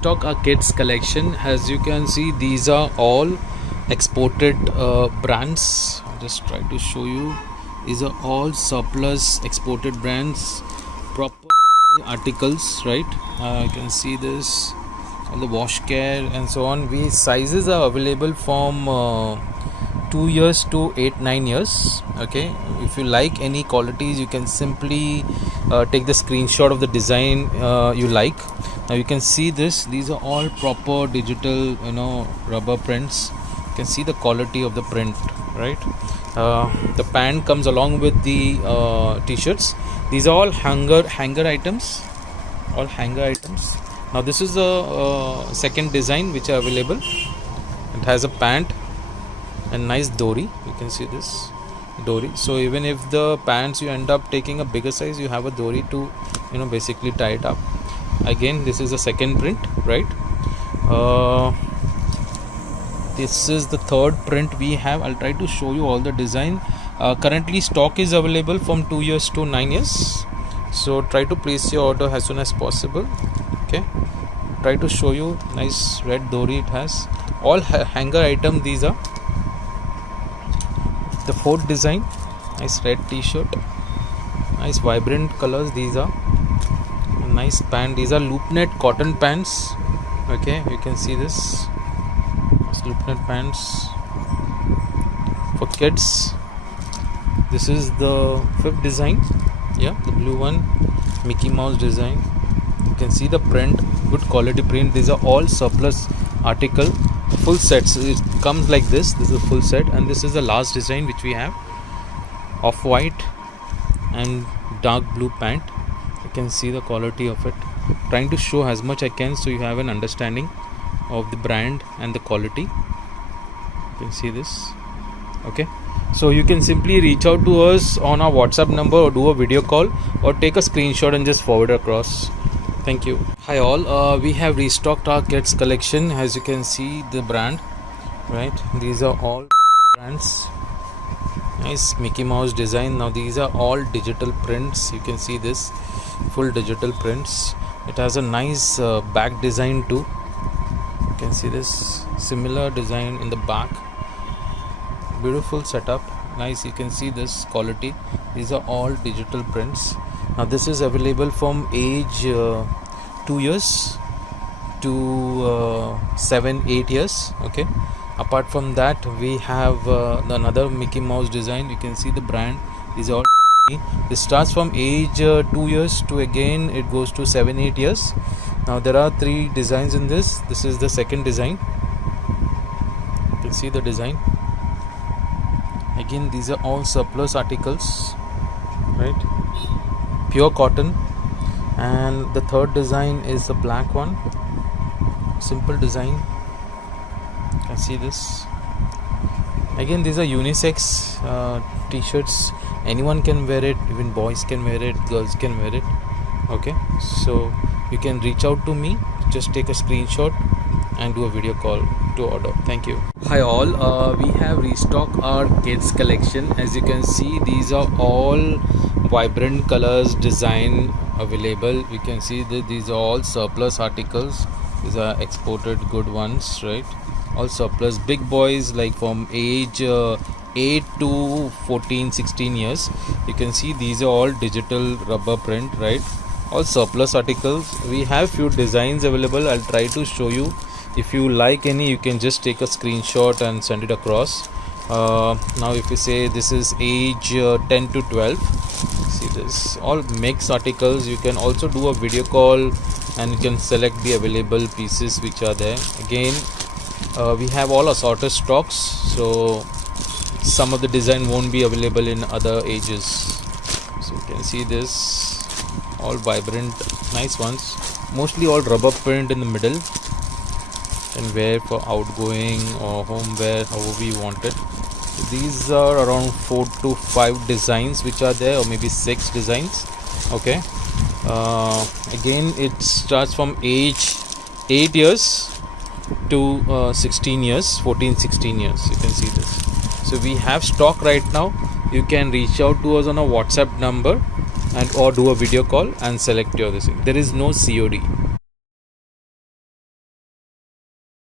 Stock our kids collection. As you can see, these are all exported brands. I'll just try to show you. These are all surplus exported brands, proper articles, right? You can see this, all the wash care and so on. We sizes are available from 2 years to 8-9 years. Okay, if you like any qualities, you can simply take the screenshot of the design you like. Now you can see this, these are all proper digital rubber prints. You can see the quality of the print, right? The pant comes along with the t-shirts. These are all hanger items, all hanger items. Now this is the second design which are available. It has a pant and nice dori. You can see this dori, so even if the pants you end up taking a bigger size, you have a dori to basically tie it up. Again, this is the second print, right? This is the third print we have. I'll try to show you all the design. Currently stock is available from 2 years to 9 years, so try to place your order as soon as possible. Okay, try to show you. Nice red dori it has, all hanger item. These are the fourth design. Nice red t-shirt, nice vibrant colors. These are nice pant. These are loop net cotton pants. Okay, you can see this loop net pants for kids. This is the fifth design. Yeah, the blue one, Mickey Mouse design. You can see the print, good quality print. These are all surplus article, full sets. It comes like this. This is a full set, and this is the last design which we have, off white and dark blue pant. You can see the quality of it. Trying to show as much I can so you have an understanding of the brand and the quality. You can see this. Okay, so you can simply reach out to us on our WhatsApp number, or do a video call, or take a screenshot and just forward across. Thank you. Hi all, we have restocked our kids collection. As you can see the brand, right? These are all brands. Nice Mickey Mouse design. Now these are all digital prints. You can see this full digital prints. It has a nice back design too. You can see this similar design in the back. Beautiful setup, nice. You can see this quality. These are all digital prints. Now this is available from age 2 years to 7-8 years. Okay, apart from that we have another Mickey Mouse design. You can see the brand. These are all. This starts from age 2 years to, again it goes to 7-8 years. Now there are 3 designs in this. This is the second design. You can see the design. Again, these are all surplus articles, right? Pure cotton. And the third design is the black one, simple design. You can see this. Again, these are unisex t-shirts. Anyone can wear it, even boys can wear it, girls can wear it. Okay, so you can reach out to me, just take a screenshot and do a video call to order. Thank you. Hi all, we have restocked our kids collection. As you can see, these are all vibrant colors, design available. You can see that these are all surplus articles. These are exported good ones, right? All surplus, big boys, like from age 8 to 14-16 years. You can see these are all digital rubber print, right? All surplus articles. We have few designs available. I'll try to show you. If you like any, you can just take a screenshot and send it across. Now if you say this is age 10 to 12, see this, all mix articles. You can also do a video call and you can select the available pieces which are there. Again, we have all assorted stocks, so some of the design won't be available in other ages. So you can see this, all vibrant, nice ones. Mostly all rubber print in the middle. Can wear for outgoing or home wear, however you want it. So these are around 4 to 5 designs which are there, or maybe 6 designs. Okay. Again, it starts from age 8 years to 16 years, 14-16 years. You can see this. So we have stock right now. You can reach out to us on a WhatsApp number and or do a video call and select your this. There is no COD.